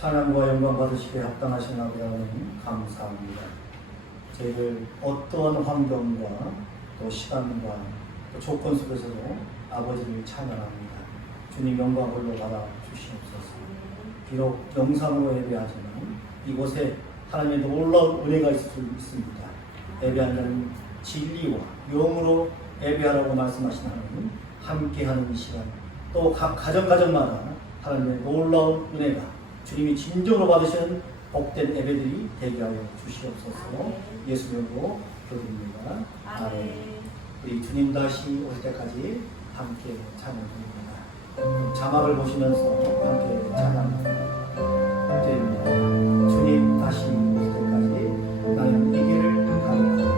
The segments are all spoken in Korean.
찬양과 영광 받으시기에 합당하신 아버지 하나님 감사합니다. 저희를 어떠한 환경과 또 시간과 또 조건 속에서도 아버지를 찬양합니다. 주님 영광 홀로 받아 주시옵소서. 비록 영상으로 예배하지만 이곳에 하나님의 놀라운 은혜가 있을 수 있습니다. 예배하는 진리와 영으로 예배하라고 말씀하신 하나님, 함께하는 이 시간, 또 각 가정마다 하나님의 놀라운 은혜가 주님이 진정으로 받으시는 복된 예배들이 되게 하여 주시옵소서. 예수 이름으로 기도드립니다. 아멘. 우리 주님 다시 올 때까지 함께 찬양드립니다. 자막을 보시면서 함께 찬양드립니다. 주님 다시 올 때까지 나는 이 길을 가리라.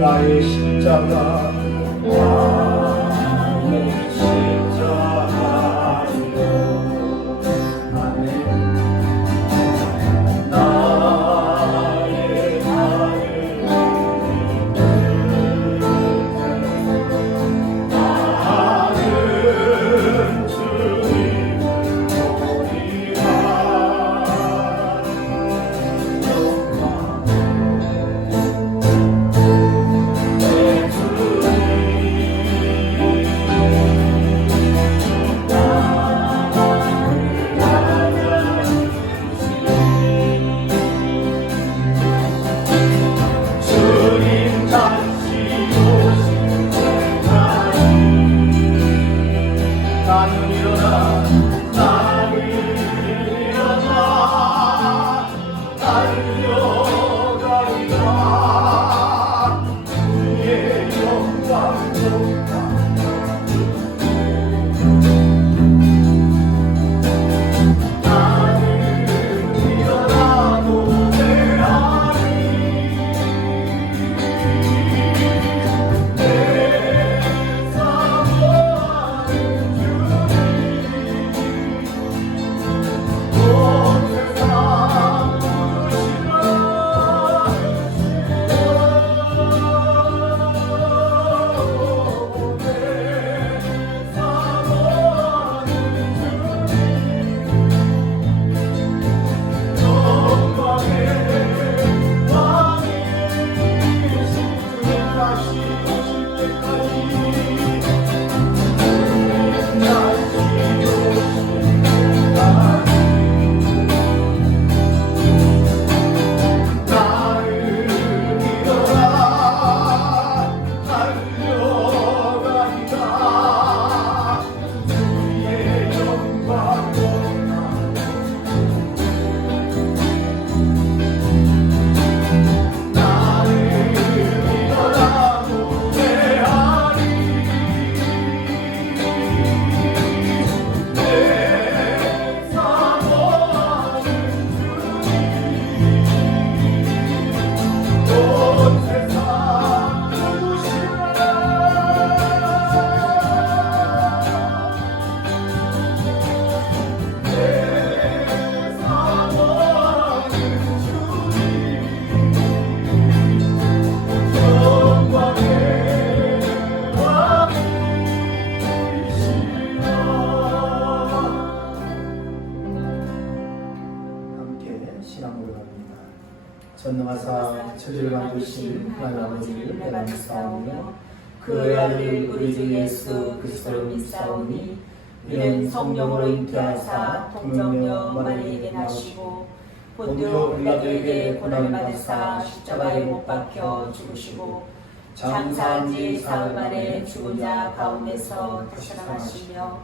나의 십자가 나의 십자가요. 아멘. 나의 나는 주님 보리라. 나는 일어나 달려가리라. 주의 영광으로 나는 일어나 노래하리. 내 사모하는 전능하사 천지를 만드신 하나님 아버지를 대단하사오며 그의 아들 우리 주 예수 그리스도를 믿사오니 이는 성령으로 잉태하사 동정녀 마리에게 나시고 본디오 빌라도에게 고난을 받으사 십자가에 못 박혀 죽으시고 장사한 지 사흘 만에 죽은 자 가운데서 다시 살아나시며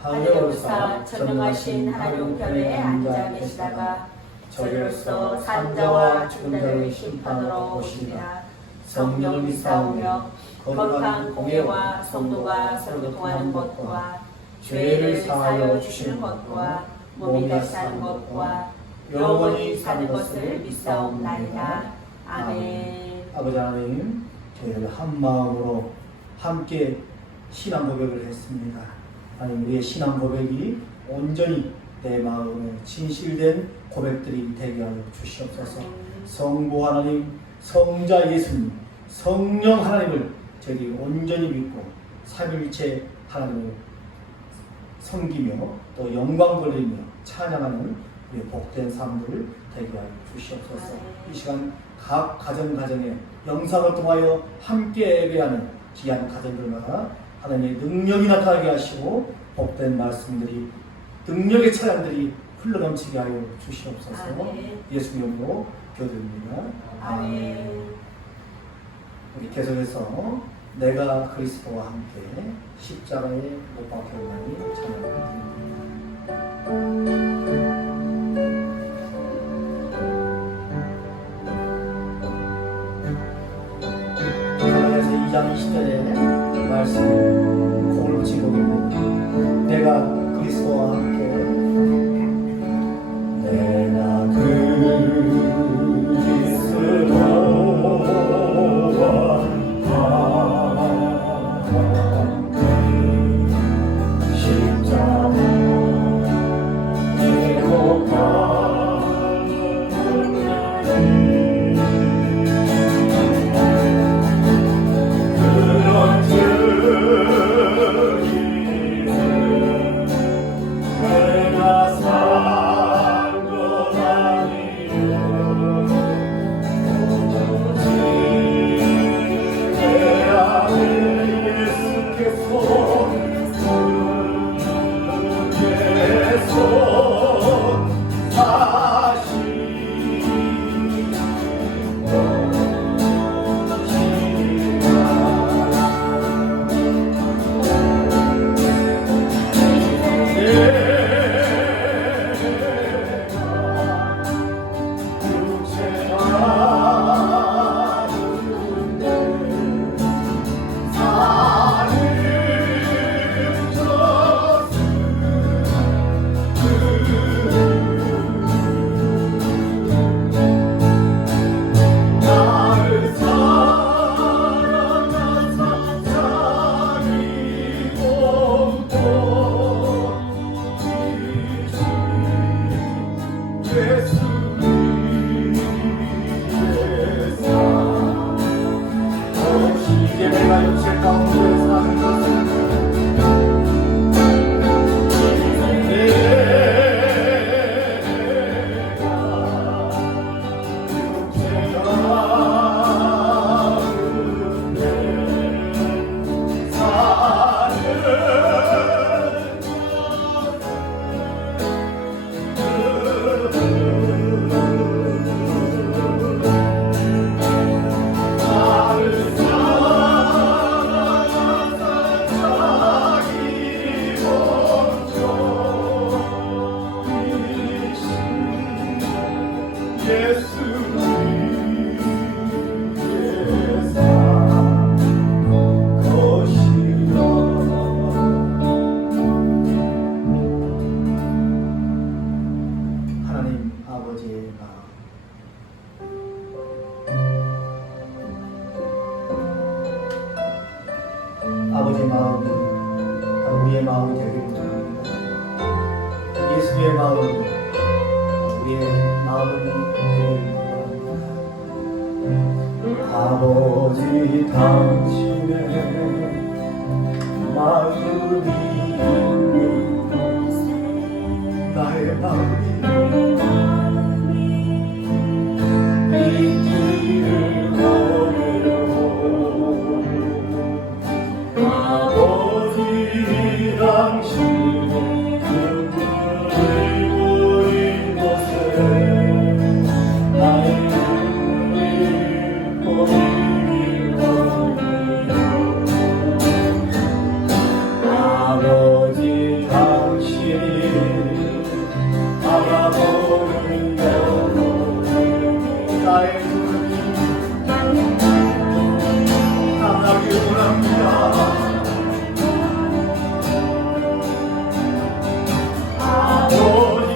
하늘에 오르사 전능하신 하나님 우편에 앉아 계시다가 저리로서 산자와 죽은 자를 심판하러 오시니라. 성령을 믿사오며 거룩한 공예와 성도가 서로 교통하는 것과 죄를 사하여 주시는 것과 몸이가 사는 것과 영원히 사는 것을 믿사옵나이다. 아멘. 아버지 하나님, 저희들 한 마음으로 함께 신앙 고백을 했습니다. 하나님, 우리의 신앙 고백이 온전히 내 마음에 진실된 고백들이 되게 하여 주시옵소서. 성부 하나님, 성자 예수님, 성령 하나님을 저희 온전히 믿고 삼위일체 하나님을 섬기며 또 영광 돌리며 찬양하는 우리 복된 삶들을 되게 하여 주시옵소서. 이 시간 각 가정에 영상을 통하여 함께 예배하는 귀한 가정들마다 하나님의 능력이 나타나게 하시고 복된 말씀들이 능력의 찬양들이 흘러넘치게 하여 주시옵소서. 예수 이름으로 기도드립니다. 아멘. 우리 계속해서 내가 그리스도와 함께 십자가에 못 박혔나니 찬양합니다. 갈라디아서 2장 20절의 말씀을 공을 붙인 곡입니다. 내가 그리스도와 함께 내가 그리스도와 십자가에 못 아버지의 마음이 우리의 마음이 되기를 원합니다. 예수의 마음이 우리의 마음이 되기를 원합니다. 아버지 당신의 마음이 있는 나의 마음이 있기를 아버지 당신의 눈물을 보인 곳에 나의 눈물을 보이기를 아버지 당신이 바라보는 영혼 나의 눈이 강하게 원합니다. 아버지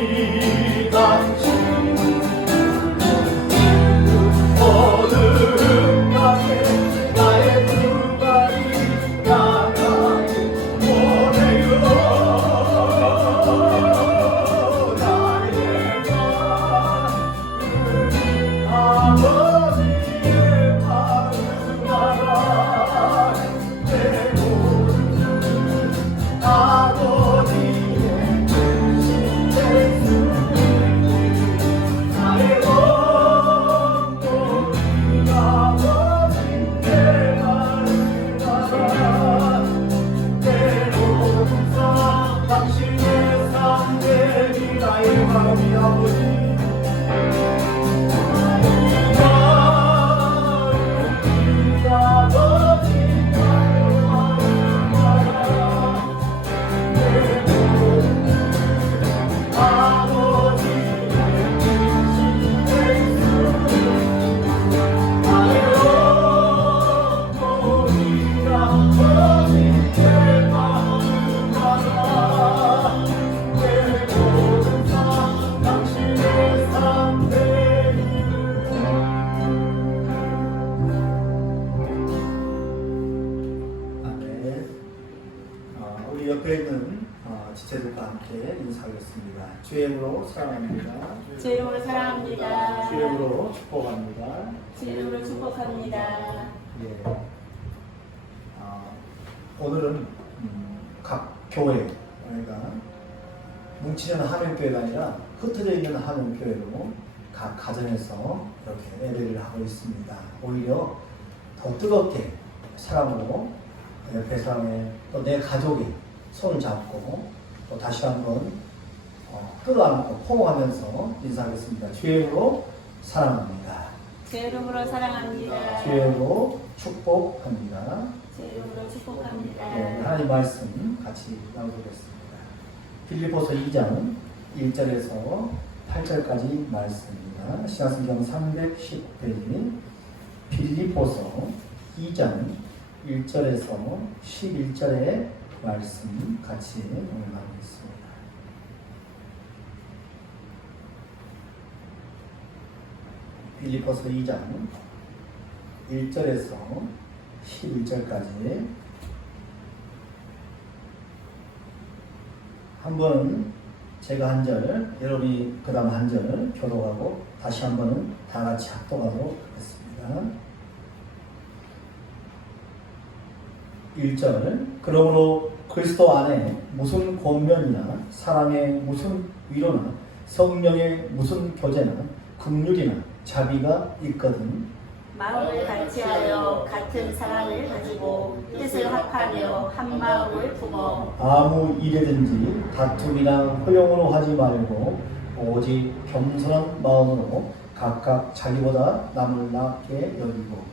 제들과 함께 인사하겠습니다. 주의 이름으로 사랑합니다. 주의 이름으로 사랑합니다. 주의 이름으로 축복합니다. 주의 이름으로 축복합니다. 예. 오늘은 각 교회, 그러니까 뭉치는 하명교회가 아니라 흩어져 있는 하명교회로 각 가정에서 이렇게 예배를 하고 있습니다. 오히려 더 뜨겁게 사랑으로 옆에 사람의 또 내 가족이 손을 잡고 또 다시 한번 끌어안고 포옹하면서 인사하겠습니다. 주의 이름으로 사랑합니다. 주의 이름으로 사랑합니다. 주의 이름으로 축복합니다. 주의 이름으로 축복합니다. 네, 하나님 말씀 같이 나누겠습니다. 빌립보서 2장 1절에서 8절까지 말씀입니다. 신약성경 310페이지 빌립보서 2장 1절에서 11절의 말씀 같이 오늘 나누겠습니다. 빌립보서 2장 1절에서 11절까지 한번 제가 한 절, 여러분이 그 다음 한 절 교독하고 다시 한 번은 다 같이 합독하도록 하겠습니다. 1절 그러므로 그리스도 안에 무슨 권면이나 사람의 무슨 위로나 성령의 무슨 교제나 긍휼이나 자비가 있거든 마음을 같이하여 같은 사랑을 가지고 뜻을 합하며 한 마음을 품어 아무 일에든지 다툼이나 허용으로 하지 말고 오직 겸손한 마음으로 각각 자기보다 남을 낮게 여기고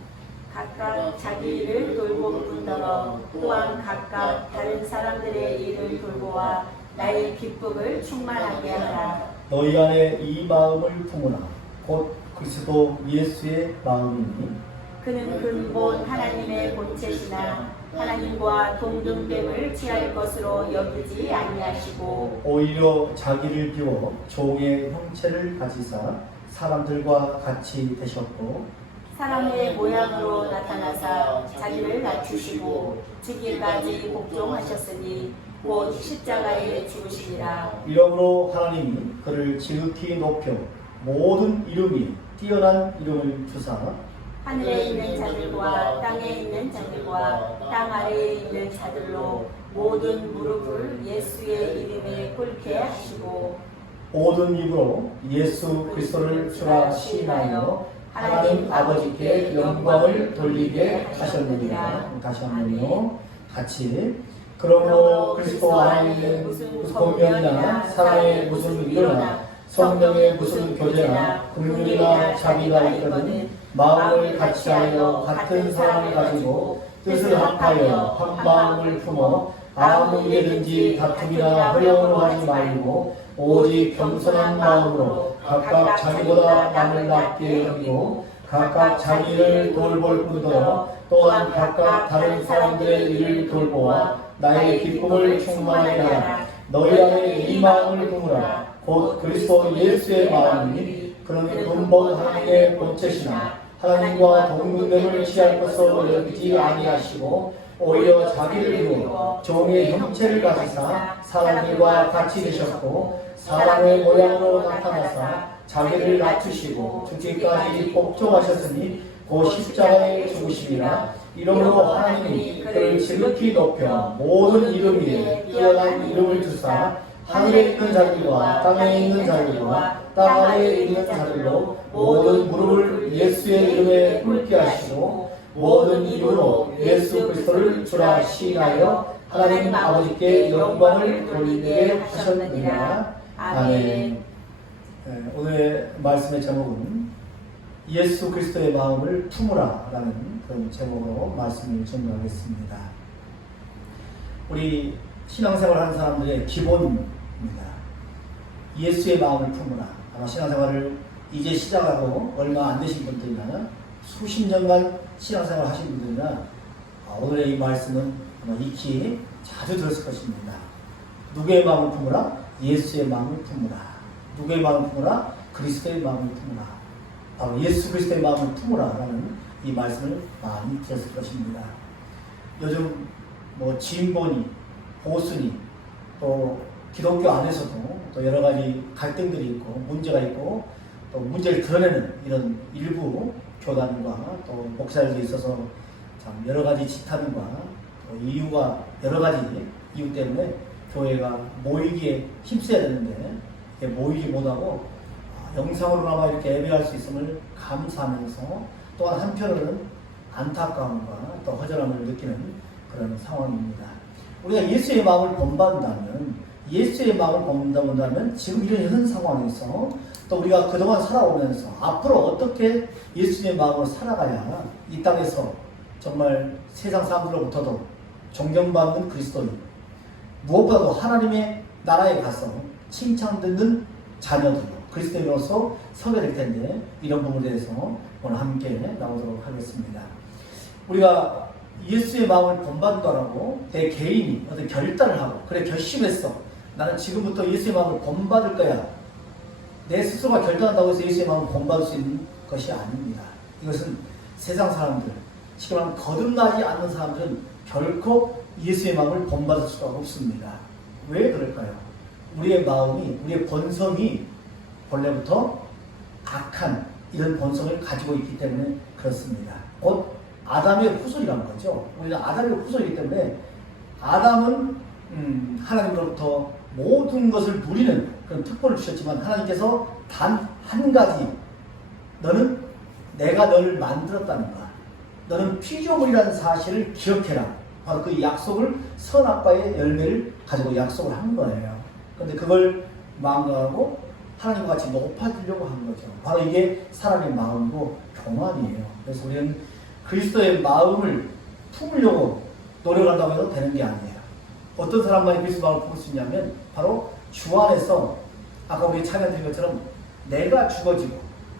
각각 자기 일을 돌볼 뿐더러 또한 각각 다른 사람들의 일을 돌보아 나의 기쁨을 충만하게 하라. 너희 안에 이 마음을 품으라 곧 그리스도 예수의 마음이니 그는 근본 하나님의 본체시나 하나님과 동등됨을 취할 것으로 여기지 아니하시고 오히려 자기를 비워 종의 형체를 가지사 사람들과 같이 되셨고 사람의 모양으로 나타나사 자기를 낮추시고 죽기까지 복종하셨으니 곧 십자가에 죽으시니라. 이러므로 하나님이 그를 지극히 높여 모든 이름이 뛰어난 이름을 주사 하늘에 있는 자들과 땅에 있는 자들과 땅 아래에 있는 자들로 모든 무릎을 예수의 이름에 꿇게 하시고 모든 입으로 예수 그리스도를 주라 시인하여 하나님 아버지께 영광을 돌리게 하셨느니라. 다시 한번요. 같이 그러므로 그리스도 안에 있는 무슨 권면이나 사랑의 무슨 위로나 성령의 무슨 교제나 긍휼이나 자비가 있거든 마음을 같이하여 같은 사랑을 가지고 뜻을 합하여 한 마음을 품어 아무 일에든지 다툼이나 허용으로 하지 말고 오직 겸손한 마음으로 각각 자기보다 남을 낮게 여기고 각각 자기를 돌볼 뿐더러 또한 각각 다른 사람들의 일을 돌보아 나의 기쁨을 충만하게 하라. 너희 안에 이 마음을 품으라. 곧 그리스도 예수의 마음이니 그는 근본 하나님의 본체시나 하나님과 동등됨을 취할 것으로 여기지 아니하시고 오히려 자기를 비워 종의 형체를 가지사 사람들과 같이 되셨고 사람의 모양으로 나타나사 자기를 낮추시고 죽기까지 복종하셨으니 곧 십자가에 죽으심이라. 이러므로 하나님이 그를 지극히 높여 모든 이름 위에 뛰어난 이름을 주사 하늘에 있는 자들과 땅에 있는 자들과 땅 아래에 있는 자들로 모든 무릎을 예수의 이름에 꿇게 하시고 모든 입으로 예수 그리스도를 주라 시인하여 하나님 아버지께 영광을 돌리게 하셨느니라. 아멘. 오늘의 말씀의 제목은 예수 그리스도의 마음을 품으라 라는 그런 제목으로 말씀을 전하겠습니다. 우리 신앙생활 하는 사람들의 기본입니다. 예수의 마음을 품으라. 아마 신앙생활을 이제 시작하고 얼마 안 되신 분들이나 수십 년간 신앙생활 하신 분들이나 오늘의 이 말씀은 아마 익히 자주 들었을 것입니다. 누구의 마음을 품으라? 예수의 마음을 품으라. 누구의 마음을 품으라? 그리스도의 마음을 품으라. 바로 예수 그리스도의 마음을 품으라라는 이 말씀을 많이 들었을 것입니다. 요즘 진보니, 보수니, 또 기독교 안에서도 또 여러 가지 갈등들이 있고 문제가 있고 또 문제를 드러내는 이런 일부 교단과 또 목사들이 있어서 참 여러 가지 지탄과 또 이유가 여러 가지 이유 때문에 교회가 모이기에 힘써야 되는데 모이지 못하고 영상으로나마 이렇게 예배할 수 있음을 감사하면서 또한 한편으로는 안타까움과 또 허전함을 느끼는 그런 상황입니다. 우리가 예수의 마음을 본받는다면 지금 이런 현 상황에서 또 우리가 그동안 살아오면서 앞으로 어떻게 예수님의 마음으로 살아가야 이 땅에서 정말 세상 사람들로부터도 존경받는 그리스도인, 무엇보다도 하나님의 나라에 가서 칭찬듣는 자녀들로 그리스도인으로서 서게 될 텐데 이런 부분에 대해서 오늘 함께 나오도록 하겠습니다. 우리가 예수의 마음을 본받는다라고 내 개인이 어떤 결단을 하고 그래 결심했어. 나는 지금부터 예수의 마음을 본받을 거야. 내 스스로가 결단한다고 해서 예수의 마음을 본받을 수 있는 것이 아닙니다. 이것은 세상 사람들, 지금 거듭나지 않는 사람들은 결코 예수의 마음을 본받을 수가 없습니다. 왜 그럴까요? 우리의 마음이, 우리의 본성이 본래부터 악한 이런 본성을 가지고 있기 때문에 그렇습니다. 곧 아담의 후손이라는 거죠. 우리가 아담의 후손이기 때문에 아담은 하나님으로부터 모든 것을 누리는 그런 특권을 주셨지만 하나님께서 단 한 가지, 너는 내가 너를 만들었다는 것, 너는 피조물이라는 사실을 기억해라. 바로 그 약속을 선악과의 열매를 가지고 약속을 한 거예요. 그런데 그걸 망각하고 하나님과 같이 높아지려고 한 거죠. 바로 이게 사람의 마음이고 교만이에요. 그래서 우리는 그리스도의 마음을 품으려고 노력한다고 해도 되는 게 아니에요. 어떤 사람만이 그리스도의 마음을 품을 수 있냐면 바로 주 안에서 아까 우리 찬양드린 것처럼 내가 죽어지고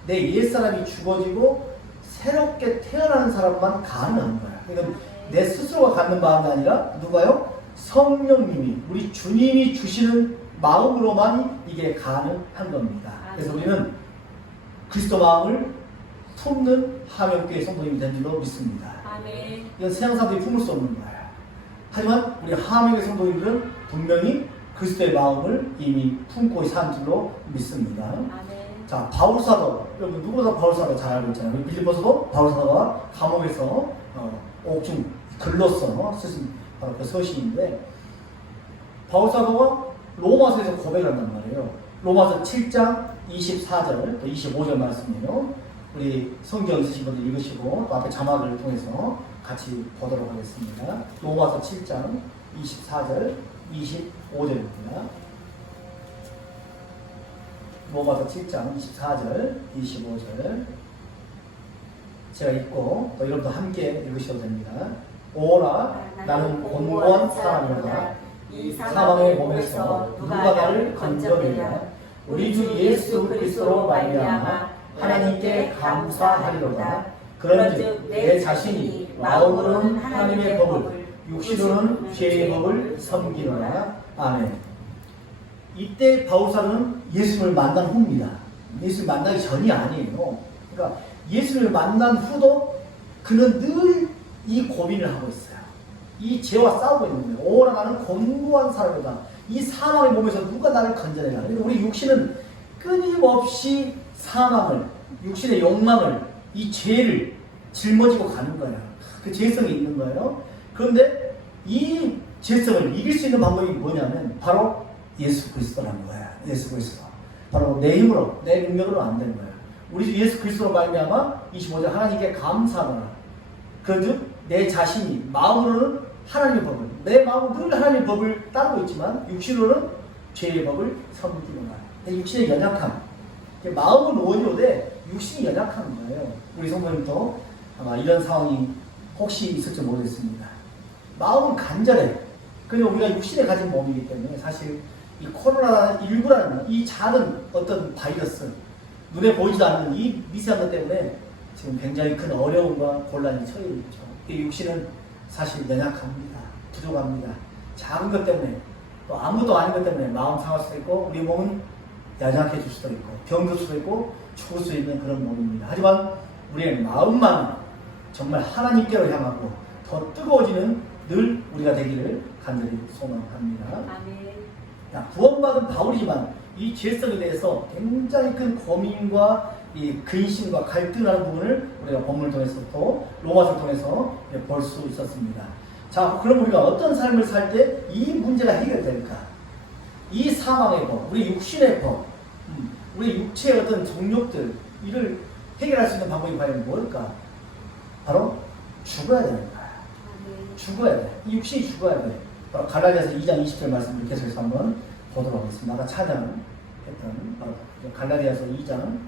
내 옛사람이 죽어지고 새롭게 태어나는 사람만 가능한 거야. 그러니까 내 스스로가 갖는 마음이 아니라 누가요? 성령님이, 우리 주님이 주시는 마음으로만 이게 가능한 겁니다. 그래서 우리는 그리스도 마음을 품는 하명교회 성도님이 된 줄로 믿습니다. 아멘. 이건 세상 사람들이 품을 수 없는 거예요. 하지만 우리 하명교회 성도님들은 분명히 그리스도의 마음을 이미 품고 산 줄로 믿습니다. 아멘. 자, 바울사도, 여러분 누구보다 바울사도 잘 알고 있잖아요. 우리 빌립보서도 바울사도가 감옥에서 옥중 글로써 쓰신 바로 그 서신인데, 바울사도가 로마서에서 고백을 한단 말이에요. 로마서 7장 24절 또 25절 말씀이에요. 우리 성경 있으신 분들 읽으시고 또 앞에 자막을 통해서 같이 보도록 하겠습니다. 로마서 7장 24절 25절입니다. 로마서 7장 24절 25절 제가 읽고 또 여러분도 함께 읽으셔도 됩니다. 오라 나는 공고한 사람이로다. 이 사망의 몸에서 누가 나를 건져내랴. 우리 주 예수 그리스도로 말미암아 하나님께 감사하리로다. 그런즉 내 자신이 마음으로는 하나님의 법을 육신으로는 죄의 법을 섬기노라. 아멘. 이때 바울사도는 예수를 만난 후입니다. 예수를 만나기 전이 아니에요. 그러니까 예수를 만난 후도 그는 늘 이 고민을 하고 있어요. 이 죄와 싸우고 있는 거예요. 오라 나는 공고한 사람이다. 이 사망의 몸에서 누가 나를 건져내라. 우리 육신은 끊임없이 사망을, 육신의 욕망을, 이 죄를 짊어지고 가는 거예요. 그 죄성이 있는 거예요. 그런데 이 죄성을 이길 수 있는 방법이 뭐냐면 바로 예수 그리스도라는 거야. 예수 그리스도. 바로 내 힘으로, 내 능력으로 안 되는 거야. 우리 주 예수 그리스도로 말미암아 25절 하나님께 감사하노라. 그런즉 내 자신이 마음으로는 하나님의 법을, 내 마음은 늘 하나님의 법을 따르고 있지만 육신으로는 죄의 법을 섬기노라. 육신의 연약함. 마음은 원이로되 육신이 연약한 거예요. 우리 성도님도 아마 이런 상황이 혹시 있을지 모르겠습니다. 마음은 간절해. 그런데 우리가 육신에 가진 몸이기 때문에 사실 이 코로나19라는 이 작은 어떤 바이러스, 눈에 보이지도 않는 이 미세한 것 때문에 지금 굉장히 큰 어려움과 곤란이 처해 있죠. 이 육신은 사실 연약합니다. 부족합니다. 작은 것 때문에 또 아무것도 아닌 것 때문에 마음 상할 수도 있고 우리 몸은 연약해질 수도 있고 병들 수도 있고 죽을 수 있는 그런 몸입니다. 하지만 우리의 마음만 정말 하나님께로 향하고 더 뜨거워지는 늘 우리가 되기를 간절히 소망합니다. 아멘. 구원받은 바울이지만 이 죄성에 대해서 굉장히 큰 고민과 이 근심과 갈등하는 부분을 우리가 본문을 통해서 또 로마서를 통해서 볼 수 있었습니다. 자, 그럼 우리가 어떤 삶을 살 때 이 문제가 해결될까? 이 사망의 법, 우리 육신의 법, 우리 육체의 어떤 정욕들, 이를 해결할 수 있는 방법이 과연 뭘까? 바로 죽어야 되는 거야. 죽어야 돼. 이 육신이 죽어야 돼. 바로 갈라디아서 2장 20절 말씀을 계속해서 한번 보도록 하겠습니다. 아까 찬양했던 바로 갈라디아서 2장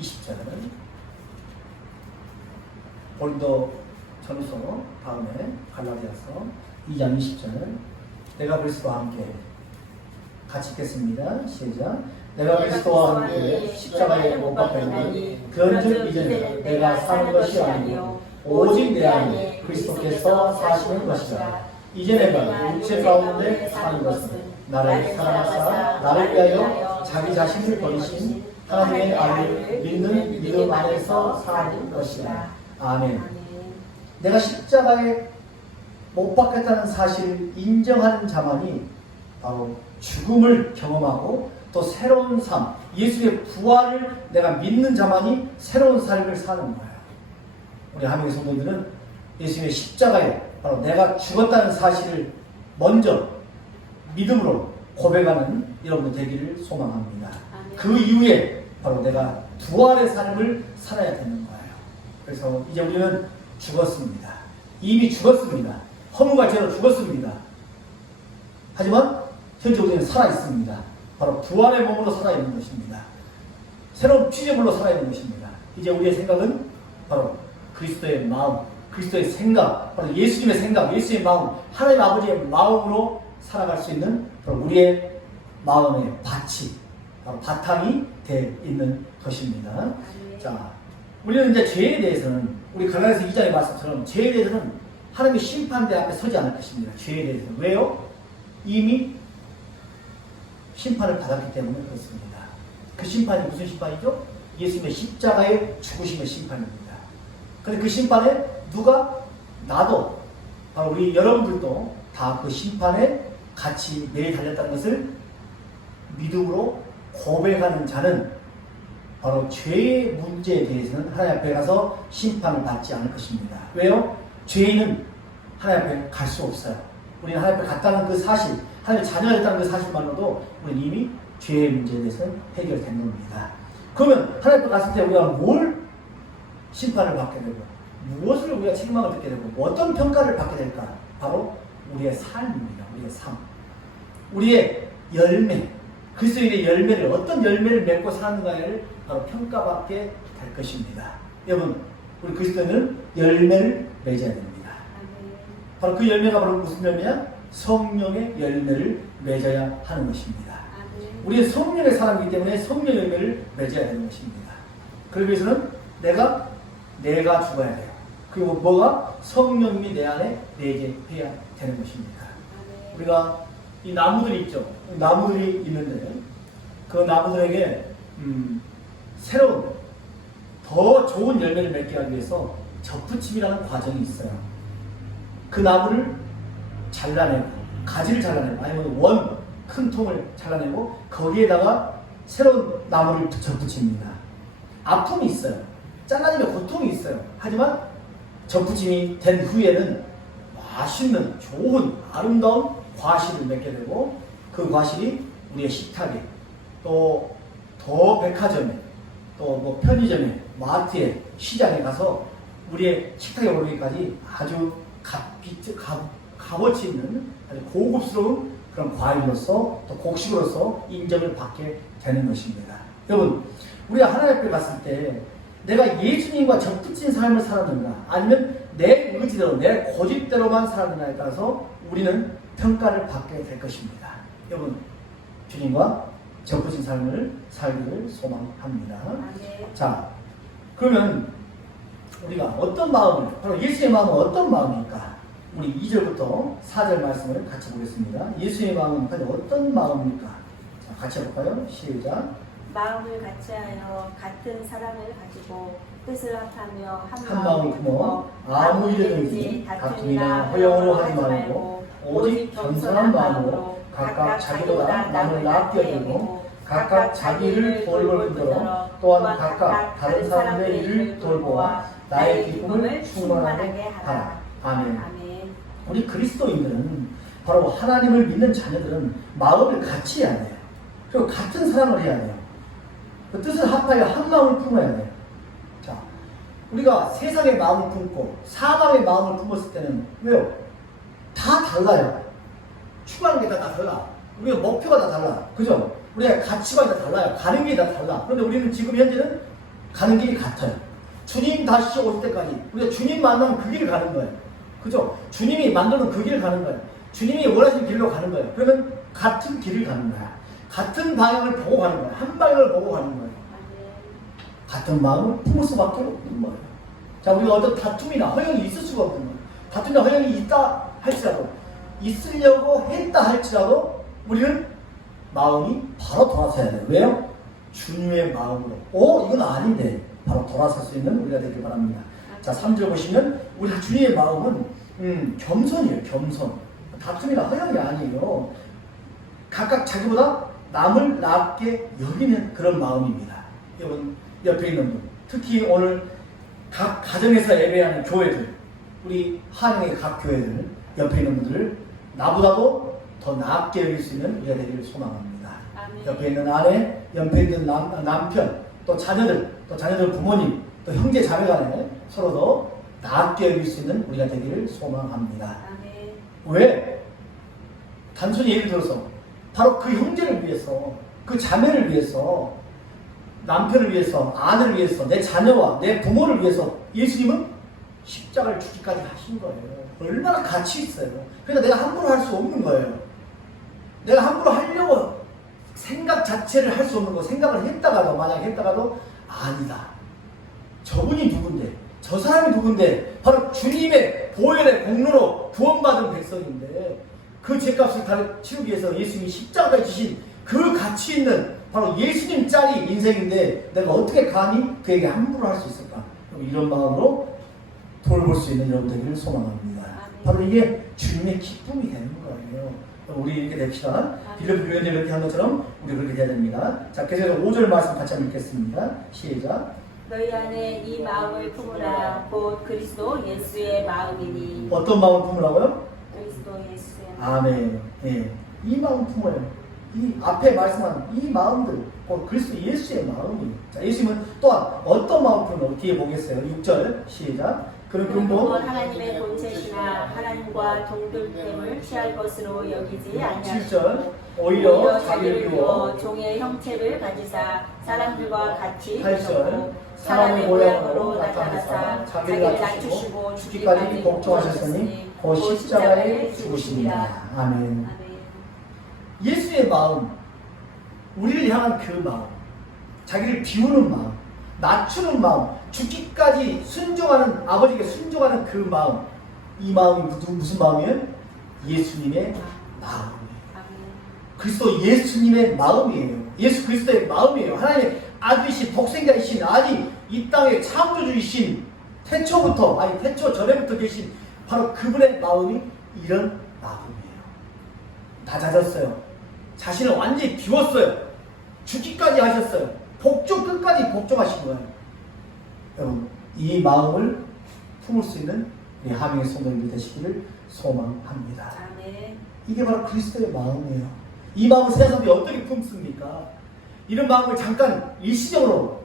20절. 고린도 전서 다음에 갈라디아서 2장 20절. 내가 그리스도와 함께 같이 읽겠습니다. 시작. 내가 그리스도와 함께 십자가에 못 박혔나니 그런즉 이제는 내가 사는 것이 아니요 오직 내 안에 그리스도께서 사시는 것이라. 이제 내가 육체 가운데 사는 것은 나를 사랑하사 나를 위하여 자기 자신을 버리신 하나님의 아들을 믿는 믿음 안에서 사는 것이라. 아멘. 내가 십자가에 못 박혔다는 사실을 인정하는 자만이 바로 죽음을 경험하고 또 새로운 삶, 예수의 부활을 내가 믿는 자만이 새로운 삶을 사는 거예요. 우리 한국의 성도들은 예수님의 십자가에 바로 내가 죽었다는 사실을 먼저 믿음으로 고백하는 여러분들 되기를 소망합니다. 그 이후에 바로 내가 부활의 삶을 살아야 되는 거예요. 그래서 이제 우리는 죽었습니다. 이미 죽었습니다. 허무가 죄로 죽었습니다. 하지만 현재 우리는 살아있습니다. 바로 부활의 몸으로 살아있는 것입니다. 새로운 피조물로 살아있는 것입니다. 이제 우리의 생각은 바로 그리스도의 마음, 그리스도의 생각, 바로 예수님의 생각, 예수의 마음, 하나님 아버지의 마음으로 살아갈 수 있는 바로 우리의 마음의 밭이, 바로 바탕이 되어 있는 것입니다. 자, 우리는 이제 죄에 대해서는 우리 갈라디아서 2장의 말씀처럼 죄에 대해서는 하나님의 심판대 앞에 서지 않을 것입니다. 죄에 대해서는. 왜요? 이미 심판을 받았기 때문에 그렇습니다. 그 심판이 무슨 심판이죠? 예수님의 십자가의 죽으심의 심판입니다. 그런데 그 심판에 누가? 나도, 바로 우리 여러분들도 다 그 심판에 같이 내달렸다는 것을 믿음으로 고백하는 자는 바로 죄의 문제에 대해서는 하나님 앞에 가서 심판을 받지 않을 것입니다. 왜요? 죄인은 하나님 앞에 갈 수 없어요. 우리는 하나님 앞에 갔다는 그 사실, 하나님의 자녀가 됐다는 그 사실만으로도 우리는 이미 죄의 문제에 대해서는 해결된 겁니다. 그러면 하나님 앞에 갔을 때 우리가 뭘 심판을 받게 되고 무엇을 우리가 책망을 듣게 되고 어떤 평가를 받게 될까? 바로 우리의 삶입니다. 우리의 삶. 우리의 열매, 그리스도인의 열매를 어떤 열매를 맺고 사는가를 바로 평가받게 될 것입니다. 여러분, 우리 그리스도인은 열매를 맺어야 됩니다. 바로 그 열매가 바로 무슨 열매냐? 성령의 열매를 맺어야 하는 것입니다. 우리는 성령의 사람이기 때문에 성령의 열매를 맺어야 되는 것입니다. 그러기 위해서는 내가 죽어야 돼요. 그리고 뭐가? 성령님이 내 안에 내재해야 되는 것입니다. 우리가 이 나무들이 있죠. 나무들이 있는데 그 나무들에게 새로운 더 좋은 열매를 맺게 하기 위해서 접붙임이라는 과정이 있어요. 그 나무를 잘라내고 가지를 잘라내고 아니면 큰 통을 잘라내고 거기에다가 새로운 나무를 접붙입니다. 아픔이 있어요. 잘라내면 고통이 있어요. 하지만 접붙임이 된 후에는 맛있는 좋은 아름다운 과실을 맺게 되고 그 과실이 우리의 식탁에 또 더 백화점에 또 뭐 편의점에 마트에 시장에 가서 우리의 식탁에 오르기까지 아주 값어치 있는 아주 고급스러운 그런 과일로서 또 곡식으로서 인정을 받게 되는 것입니다. 여러분, 우리가 하나님 앞에 갔을 때 내가 예수님과 접붙인 삶을 살았는가 아니면 내 의지대로 내 고집대로만 살았는가에 따라서 우리는 평가를 받게 될 것입니다. 여러분, 주님과 접붙인 삶을 살기를 소망합니다. 자, 그러면 우리가 어떤 마음을, 바로 예수의 마음은 어떤 마음입니까? 우리 2절부터 4절 말씀을 같이 보겠습니다. 예수의 마음은 과연 어떤 마음입니까? 자, 같이 해볼까요? 시작. 마음을 같이하여 같은 사랑을 가지고 뜻을 합하며 한 마음이 크며 아무 일이든지 다툼이나 허영으로 하지 말고 오직 겸손한 마음으로 각각 자기보다 남을 낫게 여기고 각각 자기를 돌볼 뿐더러 또한 각각 다른 사람의 일을 돌보아 나의 기쁨을 충만하게 하라. 아멘. 우리 그리스도인들은 바로 하나님을 믿는 자녀들은 마음을 같이 해야 돼요. 그리고 같은 사랑을 해야 돼요. 그 뜻을 합하여 한 마음을 품어야 돼요. 자, 우리가 세상의 마음을 품고 사망의 마음을 품었을 때는 왜요? 다 달라요. 추구하는 게 다 달라. 우리가 목표가 다 달라. 그죠? 우리가 가치관이 다 달라요. 가는 길이 다 달라. 그런데 우리는 지금 현재는 가는 길이 같아요. 주님 다시 오실 때까지 우리가 주님 만나면 그 길을 가는 거예요. 그죠? 주님이 만드는 그 길을 가는 거예요. 주님이 원하시는 길로 가는 거예요. 그러면 같은 길을 가는 거야. 같은 방향을 보고 가는 거예요. 한 방향을 보고 가는 거예요. 같은 마음을 품을 수밖에 없는 거예요. 자, 우리가 어떤 다툼이나 허영이 있을 수가 없는 거예요. 다툼이나 허영이 있다 할지라도, 있으려고 했다 할지라도 우리는 마음이 바로 돌아서야 돼요. 왜요? 주님의 마음으로. 이건 아닌데 바로 돌아설 수 있는 우리가 되길 바랍니다. 자, 3절 보시면 우리 주님의 마음은 겸손이에요. 겸손. 다툼이나 허영이 아니에요. 각각 자기보다 남을 낫게 여기는 그런 마음입니다. 여러분 옆에 있는 분, 특히 오늘 각 가정에서 예배하는 교회들, 우리 한양의 각 교회들 옆에 있는 분들을 나보다도 더 낫게 여길 수 있는 우리가 되기를 소망합니다. 아멘. 옆에 있는 아내, 옆에 있는 남편, 또 자녀들 부모님, 또 형제 자매간에 서로 더 낫게 여길 수 있는 우리가 되기를 소망합니다. 아멘. 왜? 단순히 예를 들어서 바로 그 형제를 위해서, 그 자매를 위해서, 남편을 위해서, 아내를 위해서, 내 자녀와 내 부모를 위해서 예수님은 십자가를 죽기까지 하신 거예요. 얼마나 가치 있어요. 그러니까 내가 함부로 할 수 없는 거예요. 내가 함부로 하려고 생각 자체를 할 수 없는 거. 생각을 했다가도, 만약에 했다가도 아니다. 저분이 누군데, 저 사람이 누군데, 바로 주님의 보혈의 공로로 구원받은 백성인데 그 죄값을 다 치우기 위해서 예수님이 십자가에 지신 그 가치 있는 바로 예수님 짤이 인생인데 내가 어떻게 감히 그에게 함부로 할 수 있을까? 이런 마음으로 돌볼 수 있는 여러분 되기를 소망합니다. 바로 이게 주님의 기쁨이 되는 거예요. 우리 이렇게 됩시다. 빌립보 교회들 이렇게 한 것처럼 우리 그렇게 돼야 됩니다. 자, 계속해서 5절 말씀 같이 한번 읽겠습니다. 시작. 너희 안에 이 마음을 품으라. 곧 그리스도 예수의 마음이니. 어떤 마음을 품으라고요? 그리스도 예수의 마음. 아멘. 예. 이 마음 품어요. 이 앞에 말씀한 이 마음들, 곧 그리스도 예수의 마음이. 자, 예수님은 또한 어떤 마음을 품는 뒤에 보겠어요. 6절 시작. 그런 근본 하나님의 본체시나 하나님과 동등됨을 취할 것으로 여기지 아니하시고 7절 오히려 자기를 비워 종의 형체를 가지사 사람들과 같이 8절 사람의 모양으로 나타나사 자기를 낮추시고 죽기까지 복종하셨으니 곧 십자가에 죽으십니다. 아멘. 예수의 마음, 우리를 향한 그 마음, 자기를 비우는 마음, 낮추는 마음, 죽기까지 순종하는, 아버지에게 순종하는 그 마음, 이 마음이 무슨 마음이에요? 예수님의 마음이에요. 그리스도 예수님의 마음이에요. 예수 그리스도의 마음이에요. 하나님의 아들이신 독생자이신, 아니 이 땅의 창조주이신, 태초부터, 아니 태초 전에부터 계신 바로 그분의 마음이 이런 마음이에요. 낮아졌어요. 자신을 완전히 비웠어요. 죽기까지 하셨어요. 복종 끝까지 복종하신 거예요. 여러분, 이 마음을 품을 수 있는 우리 하명의 성도님들 되시기를 소망합니다. 아멘. 이게 바로 그리스도의 마음이에요. 이 마음을 세상에 어떻게 품습니까? 이런 마음을 잠깐 일시적으로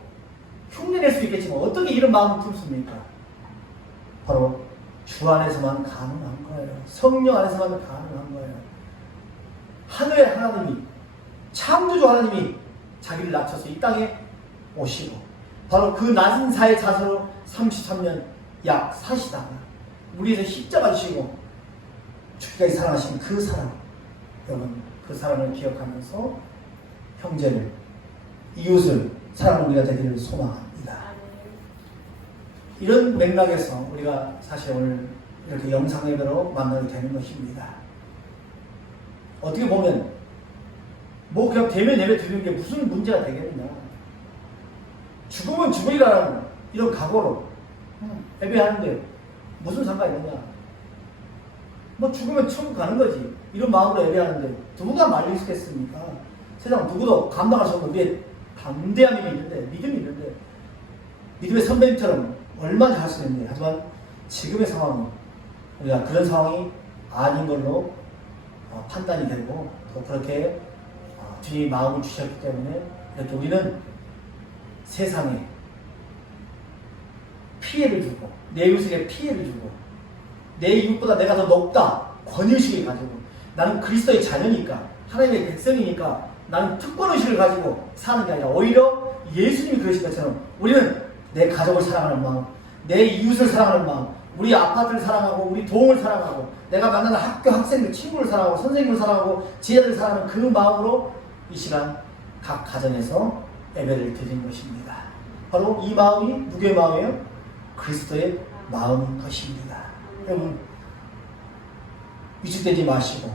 흉내낼 수 있겠지만 어떻게 이런 마음을 품습니까? 바로 주 안에서만 가능한 거예요. 성령 안에서만 가능한 거예요. 하늘의 하나님이, 창조주 하나님이 자기를 낮춰서 이 땅에 오시고 바로 그 낮은 사의 자세로 33년 약 사시다가 우리에서 십자가 지시고 죽기까지 사랑하신 그 사랑, 여러분 그 사랑을 기억하면서 형제를, 이웃을 사랑하는 우리가 되기를 소망합니다. 이런 맥락에서 우리가 사실 오늘 이렇게 영상 예배로 만나게 되는 것입니다. 어떻게 보면 뭐 그냥 대면 예배 드리는 게 무슨 문제가 되겠느냐. 죽으면 죽으리라는 이런 각오로 예배하는데 무슨 상관이 있느냐. 뭐 죽으면 천국 가는 거지. 이런 마음으로 예배하는데 누가 말릴 수 있겠습니까? 세상 누구도 감당할 수 없는 우리의 담대함이 있는데, 믿음이 있는데, 믿음의 선배님처럼 얼마나 할 수 있는데, 하지만 지금의 상황은 우리가 그런 상황이 아닌 걸로 판단이 되고, 또 그렇게 주님이 마음을 주셨기 때문에 이렇게 우리는 세상에 피해를 주고, 내 이웃에게 피해를 주고, 내 이웃보다 내가 더 높다 권위의식을 가지고, 나는 그리스도의 자녀니까, 하나님의 백성이니까 나는 특권의식을 가지고 사는 게 아니라 오히려 예수님이 그러신 것처럼 우리는 내 가족을 사랑하는 마음, 내 이웃을 사랑하는 마음, 우리 아파트를 사랑하고 우리 동을 사랑하고 내가 만나는 학교 학생들, 친구를 사랑하고 선생님을 사랑하고 제자들을 사랑하는 그 마음으로 이 시간 각 가정에서 예배를 드리는 것입니다. 바로 이 마음이 누구의 마음이에요? 그리스도의 마음인 것입니다. 여러분, 위축되지 마시고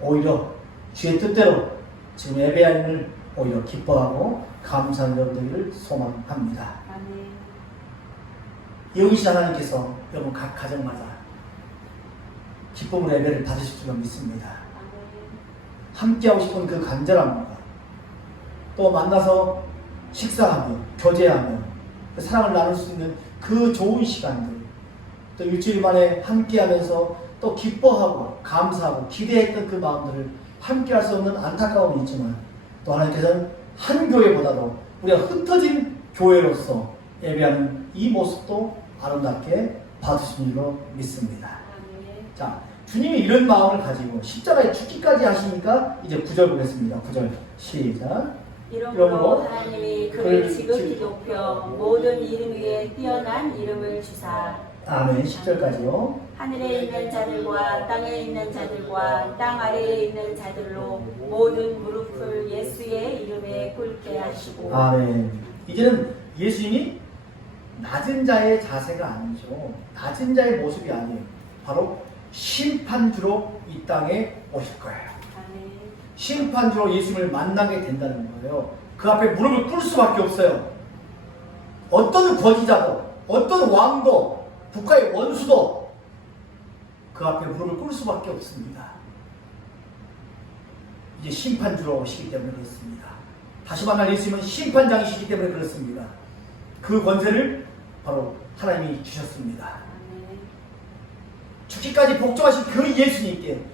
오히려 주의 뜻대로 지금 예배하는 오히려 기뻐하고 감사하는 여러분들을 소망합니다. 여기신 하나님께서 여러분 각 가정마다 기쁨으로 예배를 받으실 줄 믿습니다. 함께하고 싶은 그 간절함과 또 만나서 식사하며 교제하며 사랑을 나눌 수 있는 그 좋은 시간들, 또 일주일 만에 함께하면서 또 기뻐하고 감사하고 기대했던 그 마음들을 함께할 수 없는 안타까움이 있지만, 또 하나님께서는 한 교회보다도 우리가 흩어진 교회로서 예배하는 이 모습도 아름답게 봐주신 줄로 믿습니다. 자, 주님이 이런 마음을 가지고 십자가에 죽기까지 하시니까 이제 9절 보겠습니다. 9절 시작. 이러므로 하나님이 그를 지극히 높여 모든 이름 위에 뛰어난 이름을 주사. 아멘. 10절까지요. 하늘에 있는 자들과 땅에 있는 자들과 땅 아래에 있는 자들로 모든 무릎을 예수의 이름에 꿇게 하시고. 아멘. 이제는 예수님이 낮은 자의 자세가 아니죠. 낮은 자의 모습이 아니에요. 바로 심판주로 이 땅에 오실 거예요. 아멘. 심판주로 예수님을 만나게 된다는 거예요. 그 앞에 무릎을 꿇을 수밖에 없어요. 어떤 권위자도, 어떤 왕도, 국가의 원수도 그 앞에 무릎을 꿇을 수밖에 없습니다. 이제 심판주로 오시기 때문에 그렇습니다. 다시 만날 예수님은 심판장이시기 때문에 그렇습니다. 그 권세를 바로 하나님이 주셨습니다. 죽기까지 복종하신 그 예수님께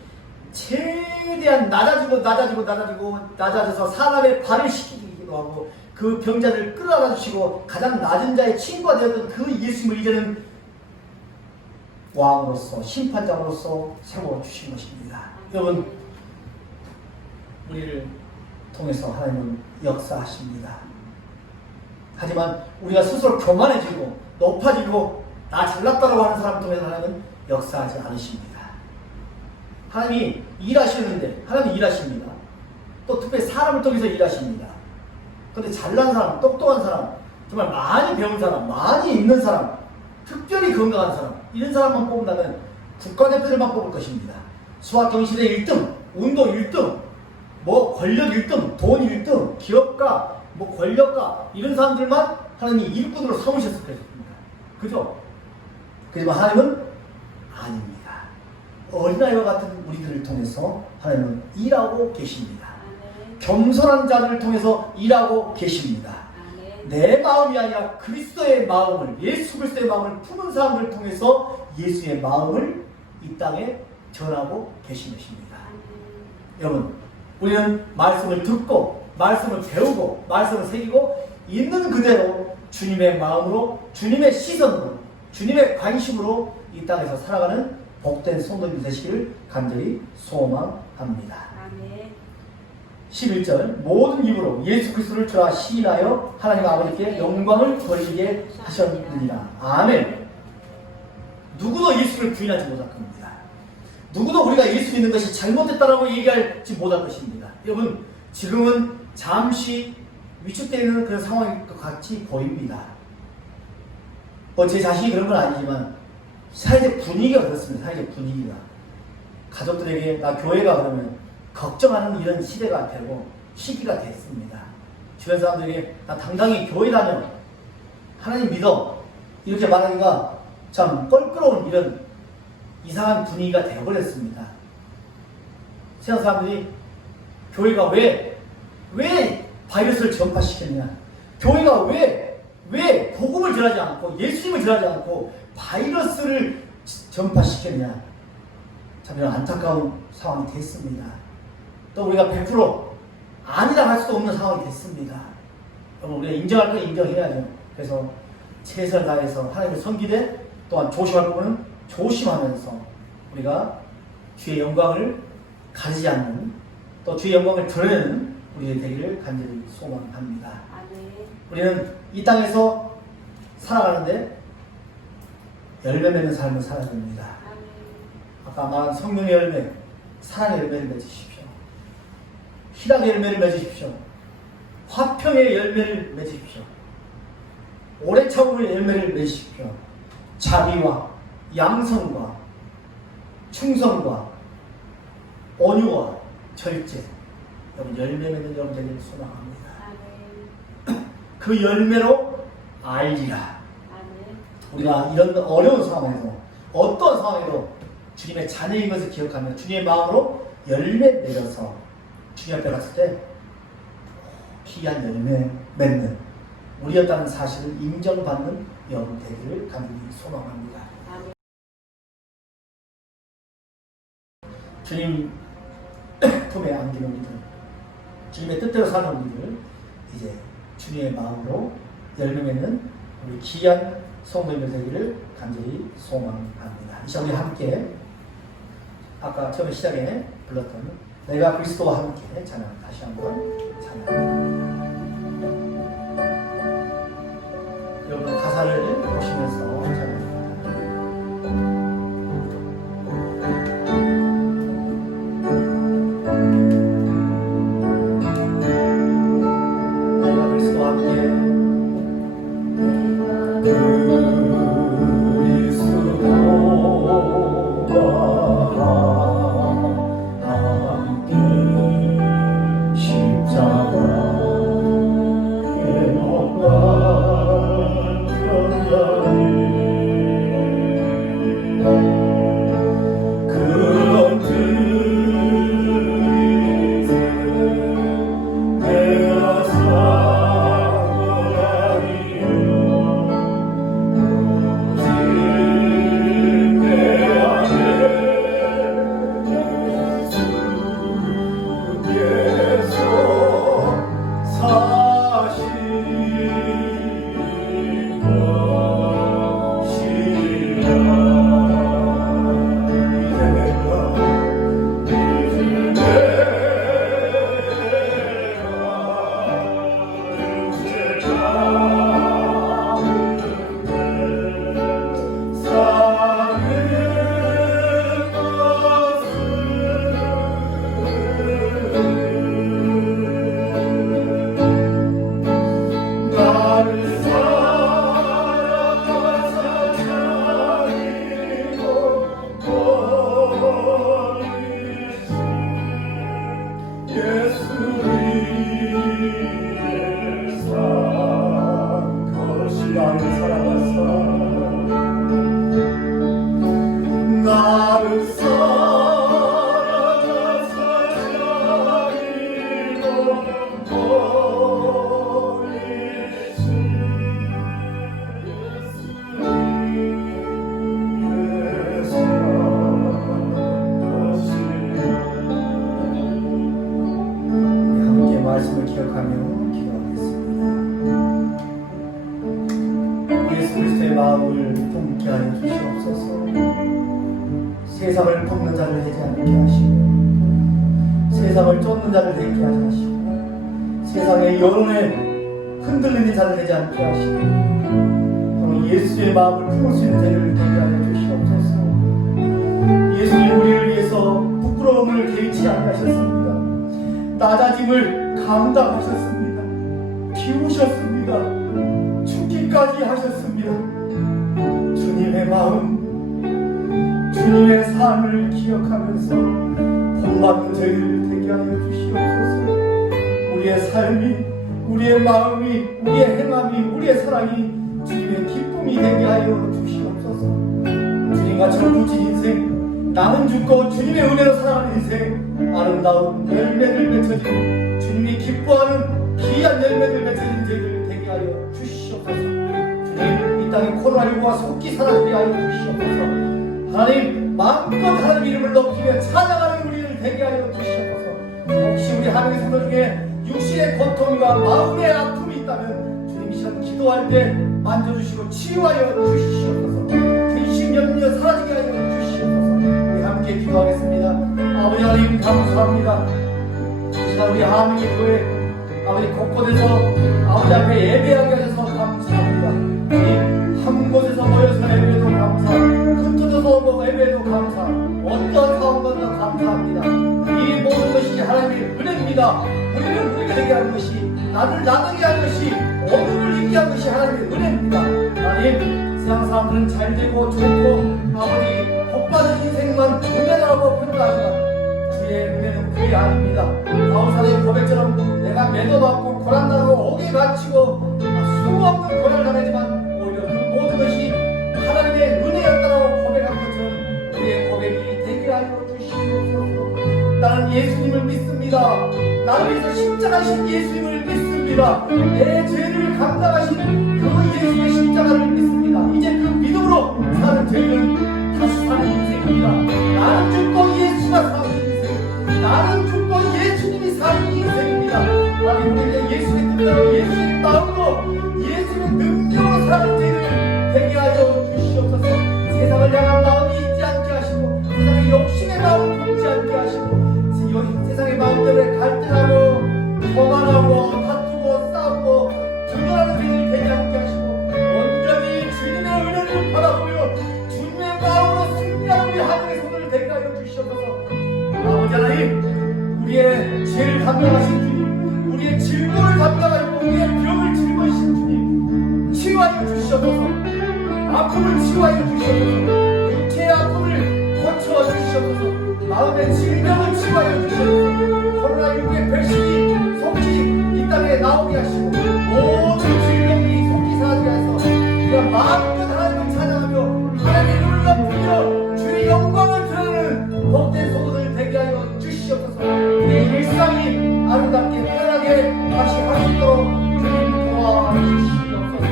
최대한 낮아져서 사람의 발을 씻기기도 하고 그 병자들을 끌어안아 주시고 가장 낮은 자의 친구가 되었던 그 예수님을 이제는 왕으로서 심판장으로서 세워주신 것입니다. 여러분, 우리를 통해서 하나님은 역사하십니다. 하지만 우리가 스스로 교만해지고 높아지고 나 잘났다고 하는 사람 통해서 하나님은 역사하지 않으십니다. 하나님이 일하시는데 하나님이 일하십니다. 또 특별히 사람을 통해서 일하십니다. 그런데 잘난 사람, 똑똑한 사람, 정말 많이 배운 사람, 많이 있는 사람, 특별히 건강한 사람, 이런 사람만 뽑는다면 국가대표들만 뽑을 것입니다. 수학 경시대 1등, 운동 1등, 뭐 권력 1등, 돈 1등, 기업가, 뭐 권력가, 이런 사람들만 하나님이 일꾼으로 삼으셨을 것입니다. 그죠? 그지만 하나님은 아닙니다. 어린아이와 같은 우리들을 통해서 하나님은 일하고 계십니다. 겸손한 자들을 통해서 일하고 계십니다. 내 마음이 아니라 그리스도의 마음을, 예수 그리스도의 마음을 품은 사람들을 통해서 예수의 마음을 이 땅에 전하고 계신 것입니다. 여러분, 우리는 말씀을 듣고 말씀을 배우고 말씀을 새기고 있는 그대로 주님의 마음으로, 주님의 시선으로, 주님의 관심으로 이 땅에서 살아가는 복된 성도님 되시기를 간절히 소망합니다. 11절 모든 입으로 예수 그리스도를 주라 시인하여 하나님 아버지께 영광을 돌리게 하셨느니라. 아멘. 누구도 예수를 부인하지 못할 겁니다. 누구도 우리가 예수 믿는 것이 잘못됐다라고 얘기하지 못할 것입니다. 여러분, 지금은 잠시 위축되는 그런 상황일 것 같이 보입니다. 제 자신이 그런 건 아니지만 사회적 분위기가 그렇습니다. 사회적 분위기가 가족들에게 나 교회가 그러면 걱정하는 이런 시대가 되고 시기가 됐습니다. 주변 사람들이 나 당당히 교회 다녀, 하나님 믿어, 이렇게 말하기가 참 껄끄러운 이런 이상한 분위기가 되어버렸습니다. 세상 사람들이 교회가 왜 바이러스를 전파시켰냐? 교회가 왜 복음을 전하지 않고 예수님을 전하지 않고 바이러스를 전파시켰냐? 참 이런 안타까운 상황이 됐습니다. 또 우리가 100% 아니라 할 수도 없는 상황이 됐습니다. 여러분 우리가 인정할 건 인정해야죠. 그래서 최선을 다해서 하나님을 섬기되 또한 조심할 부분은 조심하면서 우리가 주의 영광을 가리지 않는 또 주의 영광을 드러내는 우리의 되기를 간절히 소망합니다. 아멘. 우리는 이 땅에서 살아가는데 열매 맺는 삶을 살아야 됩니다. 아멘. 아까 말한 성령의 열매, 사랑의 열매를 맺으십시오. 희락의 열매를 맺으십시오. 화평의 열매를 맺으십시오. 오래 참음의 열매를 맺으십시오. 자비와 양성과 충성과 온유와 절제. 여러분 열매 맺는 여러분 되기를 소망합니다. 아멘. 그 열매로 알리라. 아멘. 우리가 이런 어려운 상황에서 어떤 상황에도 주님의 자녀인 것을 기억하며 주님의 마음으로 열매 내려서 주님 앞에 갔을 때 귀한 열매 맺는 우리였다는 사실을 인정받는 여러분 되기를 간절히 소망합니다. 아멘. 주님 품에 안기는 우리들, 주님의 뜻대로 사는 우리들, 이제 주님의 마음으로 열매 맺는 우리 귀한 성도님들 되기를 간절히 소망합니다. 이 시간 우리 함께 아까 처음에 시작에 불렀던 내가 그리스도와 함께 찬양 다시 한번 찬양합니다. 여러분 가사를 보시면서 찬양합니다. 내가 그리스도와 함께 말씀을 기억하며 기도하겠습니다. 예수 그리스도의 마음을 품게 하여 주시옵소서. 세상을 품는 자를 되지 않게 하시고 세상을 쫓는 자를 되게 하시고 세상의 여론에 흔들리는 자를 되지 않게 하시고 바로 예수의 마음을 품을 수 있는 자를 되게 하여 주시옵소서. 예수님 우리를 위해서 부끄러움을 개의치 않게 하셨습니다. 낮아짐을 감당하셨습니다. 비우셨습니다. 죽기까지 하셨습니다. 주님의 마음, 주님의 삶을 기억하면서 본받는 저희를 되게 하여 주시옵소서. 우리의 삶이, 우리의 마음이, 우리의 행함이, 우리의 사랑이 주님의 기쁨이 되게 하여 주시옵소서. 주님과 저 부진 인생 나는 죽고 주님의 은혜로 살아가는 인생, 아름다운 열매를 맺혀지는 주님이 기뻐하는 귀한 열매를 맺혀지는 저희들 되게 하여 주시옵소서. 주님, 이 땅에 코로나19가 속히 사라지게 하여 주시옵소서. 하나님, 마음껏 하나님 이름을 높이며 찬양하는 우리를 되게 하여 주시옵소서. 혹시 우리 하나님의 성도 중에 육신의 고통과 마음의 아픔이 있다면 주님 이 시간 기도할 때 만져주시고 치유하여 주시옵소서. 근심 염려 사라지게 하여 주시옵소서. 우리 함께 기도하겠습니다. 아버지 하나님 감사합니다. 이 시간 우리 하나님의 교회 아버지 곳곳에서 아버지 앞에 예배하게 하셔서 감사합니다. 주님 한 곳에서 모여서 예배도 감사, 흩어져서 예배도 감사, 어떠한 상황도 감사합니다. 이 모든 것이 하나님의 은혜입니다. 우리는 우리가 되게 하는 것이, 나를 나누게 하는 것이, 어둠을 이기게 하는 것이 하나님의 은혜입니다. 하나님, 세상 사람들은 잘되고 좋고 아버지 복받은 인생만 은혜라고 평가하지만 주의 은혜는 그게 아닙니다. 바울사도의 고백처럼 내가 매도받고 고난당하고 옥에 갇히고 수없는 고난을 당하지만 오히려 그 모든 것이 하나님의 은혜였다고 고백한 것처럼 우리의 고백이 되게 하여 주시옵소서. 나는 예수님을 믿습니다. 나를 위해서 십자가신 예수님을 믿습니다. 내 죄를 감당하신 그 예수의 십자가를 믿습니다. 이제 그 믿음으로 사는 저희는 다시 사는 인생입니다. 나는 죽고 예수가 사는 인생, 나는 죽고 예수님이 사는 인생입니다. 하나님, 우리는 예수의 뜻대로 예수의 마음으로 예수의 능력으로 사는 저희를 되게 하여 주시옵소서. 세상을 향한 마음이 있지 않게 하시고 세상의 욕심의 마음을 품지 않게 하시고 세상의 마음 때문에 갈등하고 거만하고 다투고 싸우고 분열하는 저희를 되게 않게 하시고 온전히 주님의 은혜를 바라보며 주님의 마음으로 승리하는 우리 하나님의 손을 되게 하여 주시옵소서. 아버지 하나님, 우리의 죄를 감당하신 주님, 우리의 질고를 감당하시고 우리의 병을 짊어지신 주님 치유하여 주시옵소서. 아픔을 치유하여 주시옵소서. 육체의 아픔을 고쳐 주시옵소서. 마음의 질병을 치유하여 주시옵소서. 코로나19의 백신이 속히 이 땅에 나오게 하시고 모든 질병이 속히 사라지게 하셔서 우리가 마음껏 하나님을 찬양하며 하나님의 이름을 높이며 주의 영광을 드러내는 복된 소도들 되게 하여 주시옵소서. 우리의 일상이 아름답게 편안하게 다시 할 수 있도록 주님 도와주시옵소서.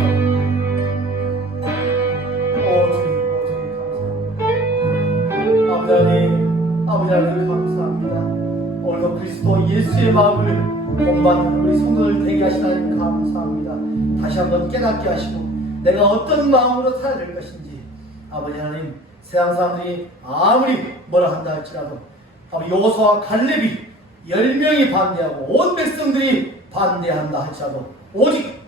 주님 감사합니다. 아버지 하나님 감사합니다. 오늘도 그리스도 예수의 마음을 본받는 우리 성도들 되게 하시다니 감사합니다. 다시 한번 깨닫게 하시고 내가 어떤 마음으로 살아야 될 것인지, 아버지 하나님, 세상 사람들이 아무리 뭐라 한다 할지라도 아버지 여호수아와 갈렙이 10명이 반대하고 온 백성들이 반대한다 할지라도 오직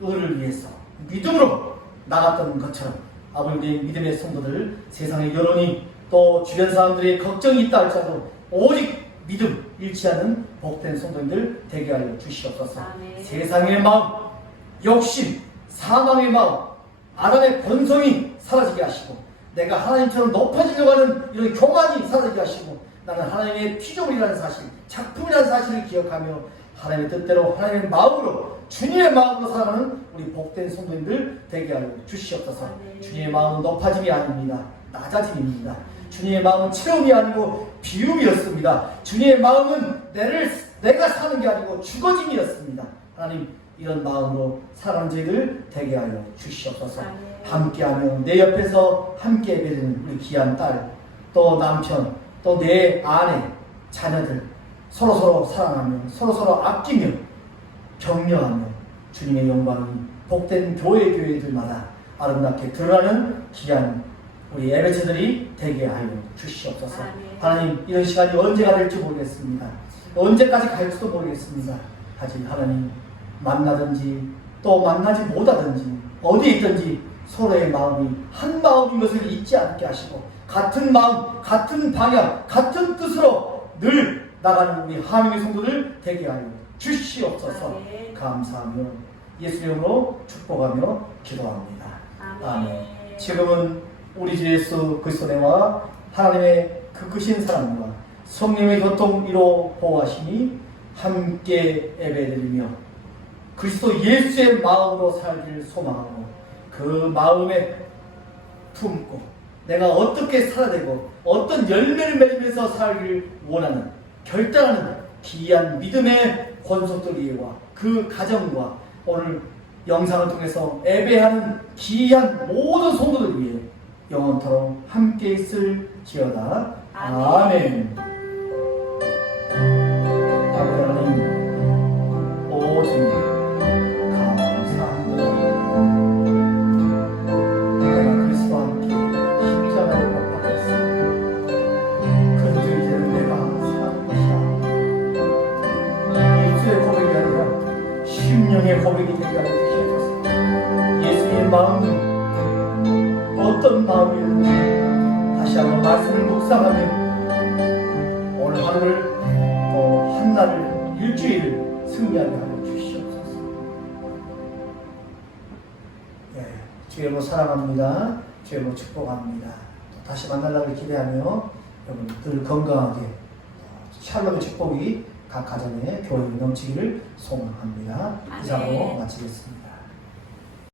너를 위해서 믿음으로 나갔던 것처럼 아버지 우리의 믿음의 성도들, 세상의 여론이 또 주변 사람들의 걱정이 있다 할지라도 오직 믿음 잃지 않은 복된 성도님들 되게 하여 주시옵소서. 아멘. 세상의 마음, 욕심, 사망의 마음, 아담의 본성이 사라지게 하시고 내가 하나님처럼 높아지려고 하는 이런 교만이 사라지게 하시고 나는 하나님의 피조물이라는 사실, 작품이라는 사실을 기억하며 하나님의 뜻대로 하나님의 마음으로 주님의 마음으로 살아가는 우리 복된 성도님들 되게 하여 주시옵소서. 아멘. 주님의 마음은 높아짐이 아닙니다. 낮아짐입니다. 주님의 마음은 체험이 아니고 비움이었습니다. 주님의 마음은 내가 사는 게 아니고 죽어짐이었습니다. 하나님, 이런 마음으로 살아가는 저희들 되게 하여 주시옵소서. 함께하며 내 옆에서 함께 예배드리는 우리 귀한 딸, 또 남편, 또 내 아내, 자녀들 서로서로 사랑하며 서로서로 아끼며 격려하며 주님의 영광이 복된 교회들마다 아름답게 드러나는 귀한 우리 예배체들이 되게 하여 주시옵소서. 하나님, 이런 시간이 언제가 될지 모르겠습니다. 언제까지 갈지도 모르겠습니다. 하지만 하나님, 만나든지 또 만나지 못하든지 어디에 있든지 서로의 마음이 한 마음인 것을 잊지 않게 하시고 같은 마음, 같은 방향, 같은 뜻으로 늘 나가는 우리 하나님의 성도들 되게 하여 주시옵소서. 감사하며 예수 이름으로 축복하며 기도합니다. 아멘. 지금은 우리 주 예수 그리스도의 은혜와 하나님의 그 크신 사랑과 성령의 교통 이로 보호하시니 함께 예배드리며 그리스도 예수의 마음으로 살기를 소망하고 그 마음에 품고 내가 어떻게 살아야 되고 어떤 열매를 맺으면서 살기를 원하는 결정하는 귀한 믿음의 권속들 위와 그 가정과 오늘 영상을 통해서 예배하는 귀한 모든 성도들 위해 영원토록 함께 있을지어다. 아멘. 아버지 하나님, 오 주님 감사합니다. 내가 그리스도와 함께 십자가에 못 박혔습니다. 그들께는 내가 사는 것이야. 입술의 고백이 아니라 심령의 고백이 되게 하여 주시옵소서. 예수의 마음은 어떤 마음이었는지 다시 한번 말씀을 묵상하며 오늘 하루를 또 한날을 일주일을 승리하게 하여 주시옵소서. 네, 주의 이름으로 사랑합니다. 주의 이름으로 축복합니다. 또 다시 만나려고 기대하며 여러분 늘 건강하게 샬롬의 축복이 각 가정에 교회에 넘치기를 소망합니다. 이상으로 마치겠습니다.